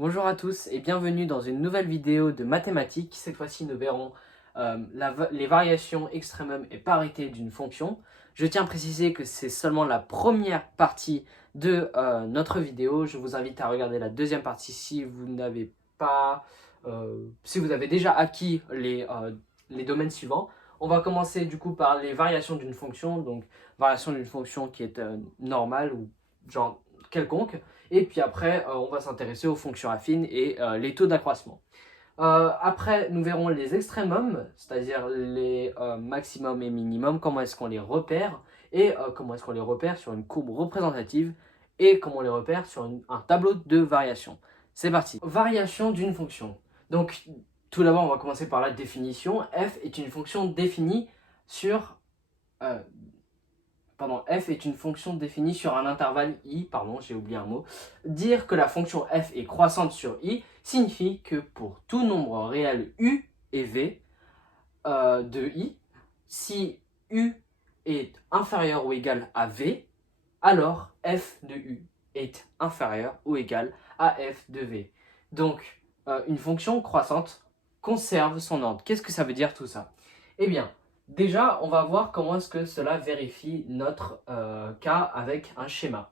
Bonjour à tous et bienvenue dans une nouvelle vidéo de mathématiques. Cette fois-ci, nous verrons les variations extrémum et parité d'une fonction. Je tiens à préciser que c'est seulement la première partie de notre vidéo. Je vous invite à regarder la deuxième partie si vous n'avez pas, si vous avez déjà acquis les domaines suivants. On va commencer du coup par les variations d'une fonction. Donc, variation d'une fonction qui est normale ou genre quelconque. Et puis après, on va s'intéresser aux fonctions affines et les taux d'accroissement. Après, nous verrons les extrémums, c'est-à-dire les maximum et minimum, comment est-ce qu'on les repère, et comment est-ce qu'on les repère sur une courbe représentative, et comment on les repère sur un tableau de variation. C'est parti. Variation d'une fonction. Donc, tout d'abord, on va commencer par la définition. F est une fonction définie sur euh, f est une fonction définie sur un intervalle i, j'ai oublié un mot. Dire que la fonction f est croissante sur i signifie que pour tout nombre réel u et v de i, si u est inférieur ou égal à v, alors f de u est inférieur ou égal à f de v. Donc, une fonction croissante conserve son ordre. Qu'est-ce que ça veut dire tout ça? Eh bien, déjà, on va voir comment est-ce que cela vérifie notre cas avec un schéma.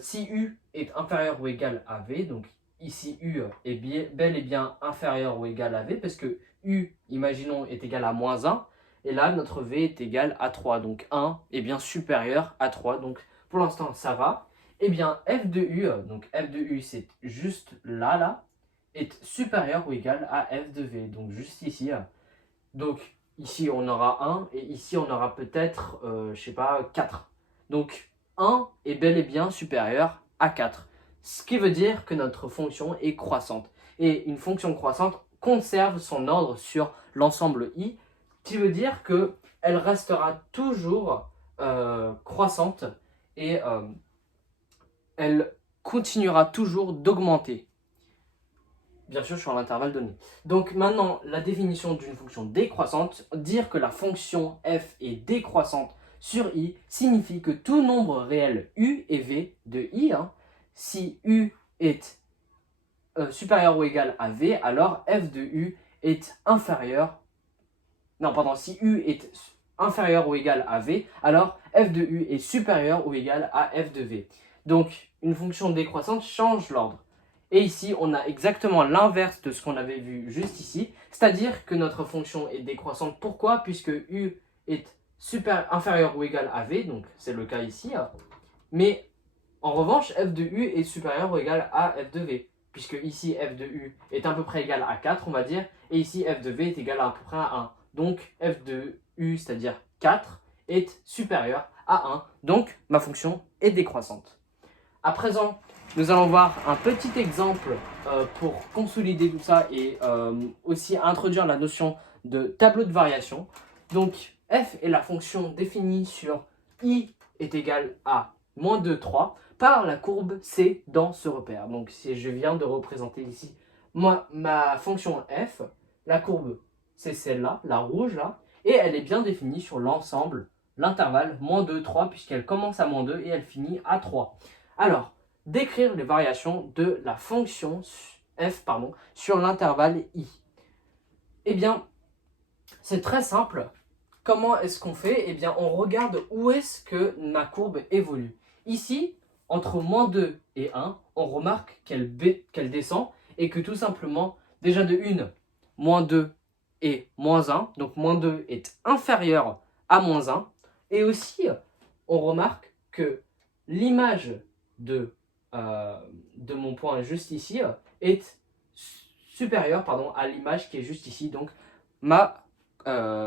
Si U est inférieur ou égal à V, donc ici U est bel et bien inférieur ou égal à V, parce que U, imaginons, est égal à moins 1, et là, notre V est égal à 3, donc 1 est bien supérieur à 3, donc pour l'instant, ça va. Eh bien, F de U, donc F de U, c'est juste là, est supérieur ou égal à F de V, donc juste ici. Donc, ici, on aura 1 et ici, on aura peut-être, je sais pas, 4. Donc, 1 est bel et bien supérieur à 4. Ce qui veut dire que notre fonction est croissante. Et une fonction croissante conserve son ordre sur l'ensemble i, qui veut dire qu'elle restera toujours croissante et elle continuera toujours d'augmenter. Bien sûr sur l'intervalle donné. Donc maintenant, la définition d'une fonction décroissante, dire que la fonction f est décroissante sur i signifie que tout nombre réel u et v de i, si u est supérieur ou égal à v, alors f de u est inférieur, non pardon, si u est inférieur ou égal à v, alors f de u est supérieur ou égal à f de v. Donc une fonction décroissante change l'ordre. Et ici, on a exactement l'inverse de ce qu'on avait vu juste ici, c'est-à-dire que notre fonction est décroissante. Pourquoi? Puisque u est inférieur ou égal à v, donc c'est le cas ici. Mais en revanche, f de u est supérieur ou égal à f de v, puisque ici f de u est à peu près égal à 4, on va dire, et ici f de v est égal à peu près à 1. Donc f de u, c'est-à-dire 4, est supérieur à 1. Donc ma fonction est décroissante. À présent, nous allons voir un petit exemple pour consolider tout ça et aussi introduire la notion de tableau de variation. Donc, f est la fonction définie sur i est égal à moins 2, 3 par la courbe c dans ce repère. Donc, si je viens de représenter ici ma fonction f, la courbe c'est celle-là, la rouge là, et elle est bien définie sur l'ensemble, l'intervalle moins 2, 3, puisqu'elle commence à moins 2 et elle finit à 3. Alors, décrire les variations de la fonction f sur l'intervalle i. Eh bien, c'est très simple. Comment est-ce qu'on fait? Eh bien, on regarde où est-ce que ma courbe évolue. Ici, entre moins 2 et 1, on remarque qu'elle descend et que tout simplement, déjà de 1, moins 2 et moins 1, donc moins 2 est inférieur à moins 1. Et aussi, on remarque que l'image de, de mon point juste ici est supérieure à l'image qui est juste ici. Donc, ma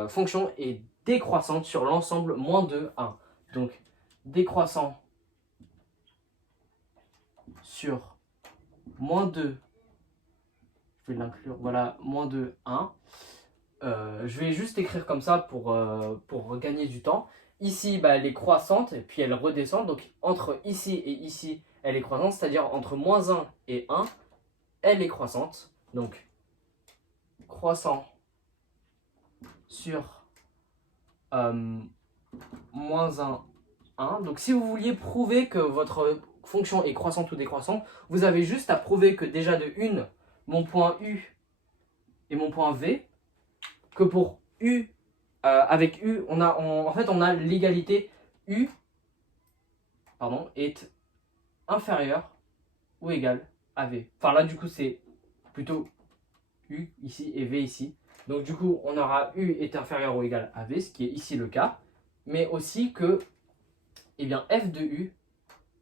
fonction est décroissante sur l'ensemble moins 2, 1. Donc, décroissant sur moins 2, je vais l'inclure, voilà, moins 2, 1. Je vais juste écrire comme ça pour gagner du temps. Ici, elle est croissante et puis elle redescend. Donc, entre ici et ici, elle est croissante, c'est-à-dire entre moins 1 et 1, elle est croissante. Donc, croissant sur moins 1, 1. Donc, si vous vouliez prouver que votre fonction est croissante ou décroissante, vous avez juste à prouver que déjà de 1, mon point U et mon point V, que pour U, avec U, en fait, on a l'égalité U est inférieur ou égal à V. Enfin là, du coup, c'est plutôt U ici et V ici. Donc du coup, on aura U est inférieur ou égal à V, ce qui est ici le cas. Mais aussi que eh bien, f de U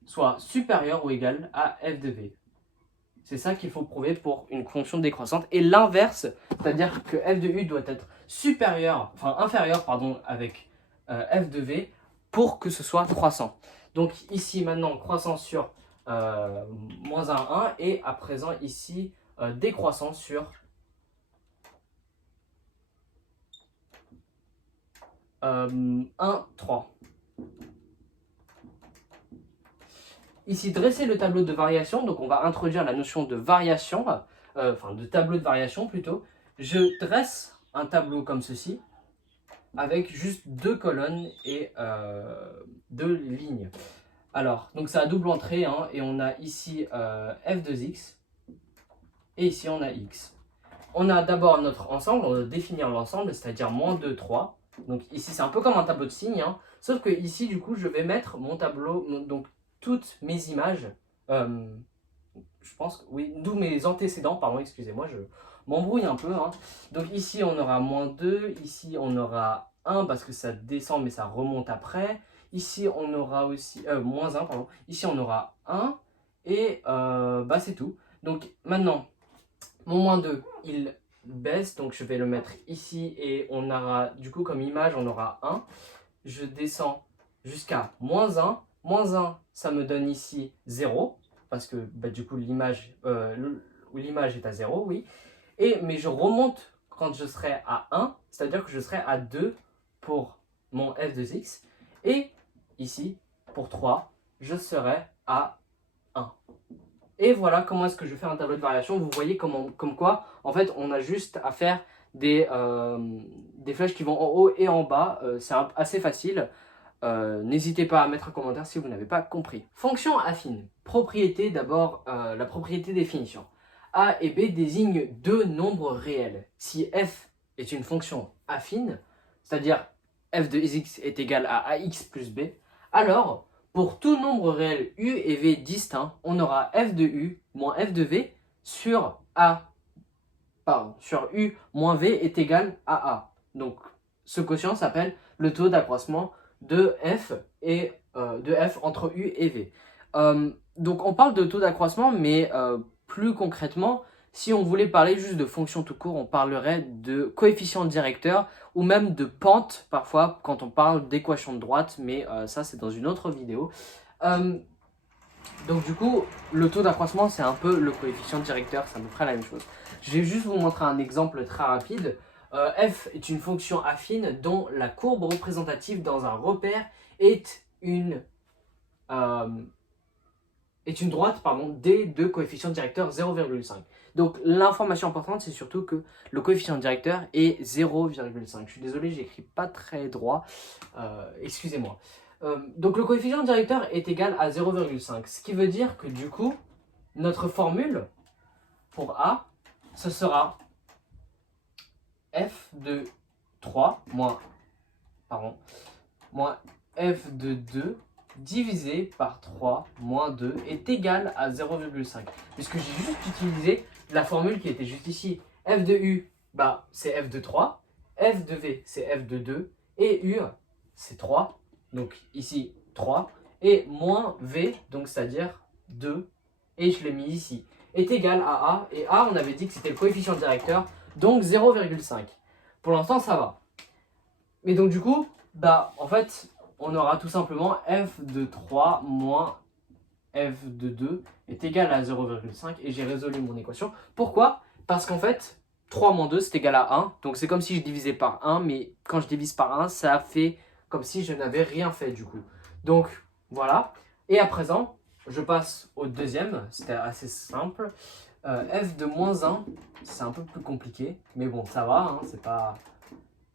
soit supérieur ou égal à f de V. C'est ça qu'il faut prouver pour une fonction décroissante. Et l'inverse, c'est-à-dire que f de U doit être supérieur, enfin inférieur, pardon, avec f de V pour que ce soit croissant. Donc ici maintenant, croissant sur moins 1, 1 et à présent ici, décroissant sur 1, 3. Ici, dresser le tableau de variation, donc on va introduire la notion de variation, enfin de tableau de variation plutôt. Je dresse un tableau comme ceci, avec juste 2 colonnes et 2 lignes. Alors, donc c'est à double entrée, hein, et on a ici f de x, et ici on a x. On a d'abord notre ensemble, on va définir l'ensemble, c'est-à-dire moins 2, 3. Donc ici c'est un peu comme un tableau de signes, hein, sauf que ici du coup je vais mettre mon tableau, donc toutes mes images, je pense, oui, d'où mes antécédents, pardon, excusez-moi, je m'embrouille un peu. Hein. Donc ici on aura moins 2, ici on aura 1 parce que ça descend mais ça remonte après. Ici on aura aussi, moins 1, pardon, ici on aura 1 et bah c'est tout. Donc maintenant, mon moins 2, il baisse, donc je vais le mettre ici et on aura, du coup comme image, on aura 1. Je descends jusqu'à moins 1. Moins 1, ça me donne ici 0, parce que bah, du coup l'image est à 0, oui. Mais je remonte quand je serai à 1, c'est-à-dire que je serai à 2 pour mon f de x. Et ici, pour 3, je serai à 1. Et voilà comment est-ce que je fais un tableau de variation. Vous voyez comme quoi, en fait, on a juste à faire des flèches qui vont en haut et en bas. C'est assez facile. N'hésitez pas à mettre un commentaire si vous n'avez pas compris. Fonction affine. Propriété, d'abord, la propriété définition. A et B désignent deux nombres réels. Si f est une fonction affine, c'est-à-dire f de x est égal à ax plus b, alors pour tout nombre réel u et v distincts, on aura f de u moins f de v sur sur u moins v est égal à a. Donc ce quotient s'appelle le taux d'accroissement de f entre u et v. Donc on parle de taux d'accroissement, mais plus concrètement, si on voulait parler juste de fonction tout court, on parlerait de coefficient directeur ou même de pente parfois quand on parle d'équation de droite, mais ça c'est dans une autre vidéo. Donc du coup, le taux d'accroissement c'est un peu le coefficient directeur, ça nous fera la même chose. Je vais juste vous montrer un exemple très rapide. F est une fonction affine dont la courbe représentative dans un repère est une droite D de coefficient directeur 0,5. Donc l'information importante, c'est surtout que le coefficient directeur est 0,5. Je suis désolé, j'écris pas très droit, excusez-moi. Donc le coefficient directeur est égal à 0,5, ce qui veut dire que du coup, notre formule pour A, ce sera f de 3 moins f de 2 divisé par 3 moins 2 est égal à 0,5. Puisque j'ai juste utilisé la formule qui était juste ici. F de U, bah, c'est f de 3. F de V, c'est f de 2. Et U, c'est 3. Donc ici, 3. Et moins V, donc c'est-à-dire 2. Et je l'ai mis ici. Est égal à A. Et A, on avait dit que c'était le coefficient directeur. Donc 0,5. Pour l'instant, ça va. Mais donc du coup, bah, en fait, on aura tout simplement f de 3 moins f de 2 est égal à 0,5 et j'ai résolu mon équation. Pourquoi? Parce qu'en fait, 3 moins 2 c'est égal à 1. Donc c'est comme si je divisais par 1, mais quand je divise par 1, ça fait comme si je n'avais rien fait du coup. Donc voilà. Et à présent, je passe au deuxième. C'était assez simple. F de moins 1, c'est un peu plus compliqué. Mais bon, ça va, hein, c'est pas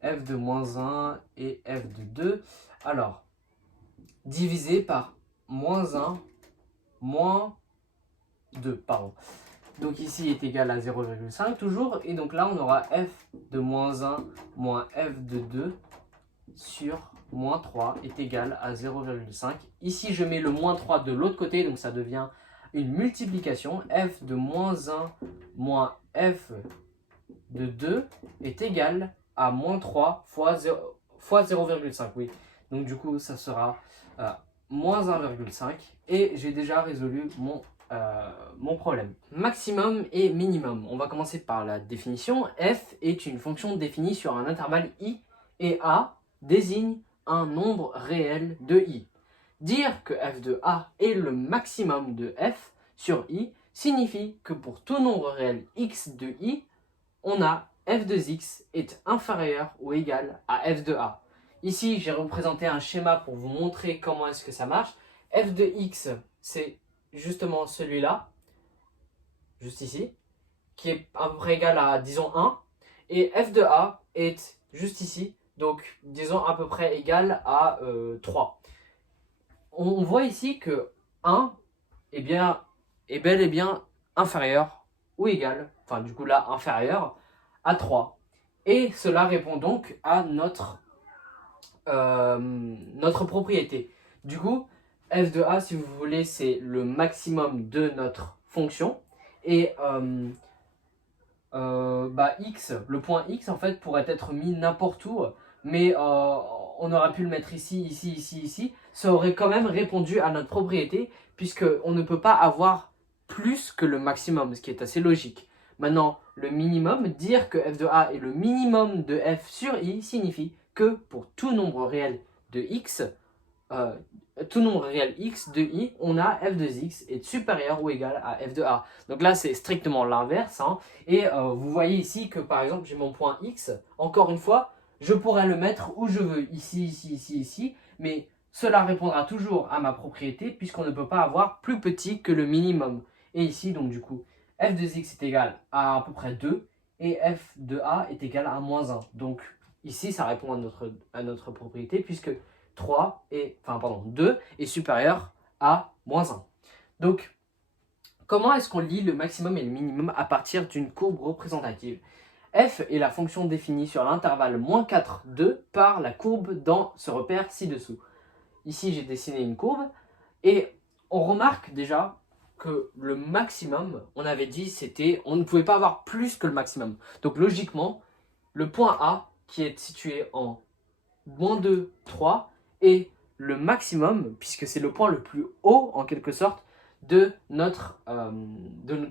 f de moins 1 et f de 2. Alors, divisé par moins 1 moins 2, pardon. Donc ici est égal à 0,5 toujours. Et donc là, on aura f de moins 1 moins f de 2 sur moins 3 est égal à 0,5. Ici, je mets le moins 3 de l'autre côté, donc ça devient une multiplication. F de moins 1 moins f de 2 est égal à moins 3 fois 0,5. Oui. Donc du coup, ça sera moins 1,5. Et j'ai déjà résolu mon problème. Maximum et minimum. On va commencer par la définition. F est une fonction définie sur un intervalle i et a désigne un nombre réel de i. Dire que f de a est le maximum de f sur i signifie que pour tout nombre réel x de i, on a f de x est inférieur ou égal à f de a. Ici, j'ai représenté un schéma pour vous montrer comment est-ce que ça marche. F de x, c'est justement celui-là, juste ici, qui est à peu près égal à, disons, 1. Et f de a est juste ici, donc disons à peu près égal à 3. On voit ici que 1 est bel et bien inférieur ou égal, enfin du coup là inférieur à 3. Et cela répond donc à notre propriété. Du coup, f de a, si vous voulez, c'est le maximum de notre fonction. Et x, le point x en fait pourrait être mis n'importe où, mais on aurait pu le mettre ici, ici, ici, ici. Ça aurait quand même répondu à notre propriété, puisqu'on ne peut pas avoir plus que le maximum, ce qui est assez logique. Maintenant, le minimum, dire que f de a est le minimum de f sur i signifie que pour tout nombre réel de x, tout nombre réel x de i, on a f de x est supérieur ou égal à f de a. Donc là, c'est strictement l'inverse. Hein. Et vous voyez ici que par exemple, j'ai mon point x. Encore une fois, je pourrais le mettre où je veux, ici, ici, ici, ici. Mais cela répondra toujours à ma propriété puisqu'on ne peut pas avoir plus petit que le minimum. Et ici, donc du coup, f de x est égal à peu près 2 et f de a est égal à moins 1. Donc ici, ça répond à notre propriété puisque 2 est supérieur à moins 1. Donc, comment est-ce qu'on lit le maximum et le minimum à partir d'une courbe représentative? F est la fonction définie sur l'intervalle moins 4, 2 par la courbe dans ce repère ci-dessous. Ici, j'ai dessiné une courbe et on remarque déjà que le maximum, on avait dit, c'était, on ne pouvait pas avoir plus que le maximum. Donc logiquement, le point A, qui est situé en moins 2, 3, est le maximum, puisque c'est le point le plus haut, en quelque sorte, de notre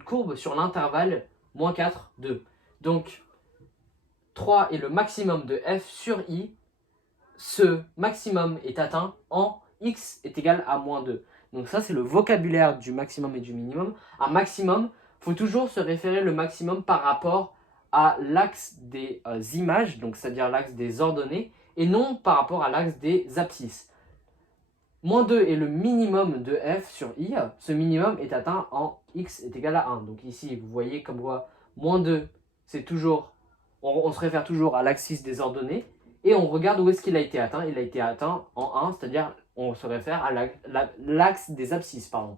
courbe sur l'intervalle moins 4, 2. Donc, 3 est le maximum de f sur i. Ce maximum est atteint en x est égal à moins 2. Donc ça, c'est le vocabulaire du maximum et du minimum. Un maximum, il faut toujours se référer le maximum par rapport à l'axe des images, donc c'est-à-dire l'axe des ordonnées, et non par rapport à l'axe des abscisses. Moins 2 est le minimum de f sur i. Ce minimum est atteint en x est égal à 1. Donc ici, vous voyez comme quoi moins 2, c'est toujours, on se réfère toujours à l'axis des ordonnées. Et on regarde où est-ce qu'il a été atteint. Il a été atteint en 1, c'est-à-dire on se réfère à l'axe des abscisses. Pardon.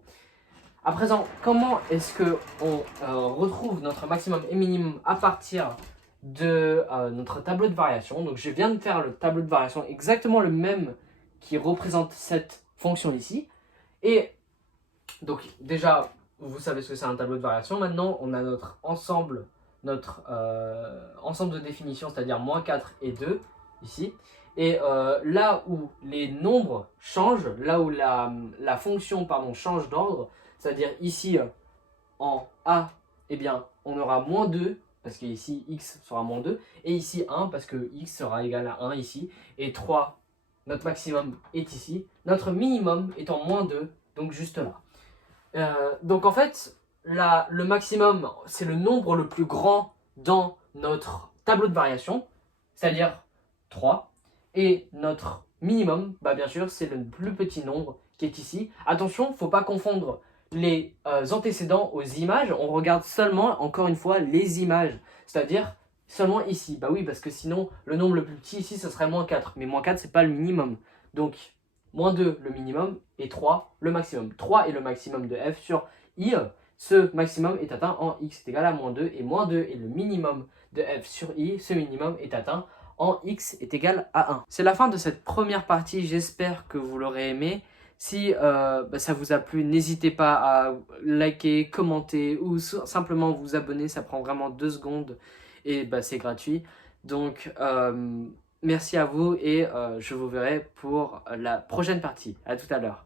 À présent, comment est-ce qu'on retrouve notre maximum et minimum à partir de notre tableau de variation? Donc je viens de faire le tableau de variation exactement le même qui représente cette fonction ici. Et donc déjà, vous savez ce que c'est un tableau de variation. Maintenant, on a notre ensemble de définitions, c'est-à-dire moins 4 et 2 ici. Et là où les nombres changent, là où la fonction change d'ordre, c'est-à-dire ici en A, eh bien, on aura moins 2, parce qu'ici x sera moins 2, et ici 1, parce que x sera égal à 1 ici, et 3, notre maximum est ici, notre minimum est en moins 2, donc juste là. Donc en fait, le maximum, c'est le nombre le plus grand dans notre tableau de variation, c'est-à-dire 3. Et notre minimum, bien sûr, c'est le plus petit nombre qui est ici. Attention, il ne faut pas confondre les antécédents aux images. On regarde seulement, encore une fois, les images. C'est-à-dire seulement ici. Bah oui, parce que sinon, le nombre le plus petit ici, ce serait moins 4. Mais moins 4, ce n'est pas le minimum. Donc, moins 2 le minimum et 3 le maximum. 3 est le maximum de f sur i. Ce maximum est atteint en x est égal à moins 2 et moins 2 est le minimum de f sur i. Ce minimum est atteint en x est égal à 1. C'est la fin de cette première partie, j'espère que vous l'aurez aimé. Si ça vous a plu, n'hésitez pas à liker, commenter ou simplement vous abonner, ça prend vraiment 2 secondes et c'est gratuit. Donc merci à vous et je vous verrai pour la prochaine partie. À tout à l'heure.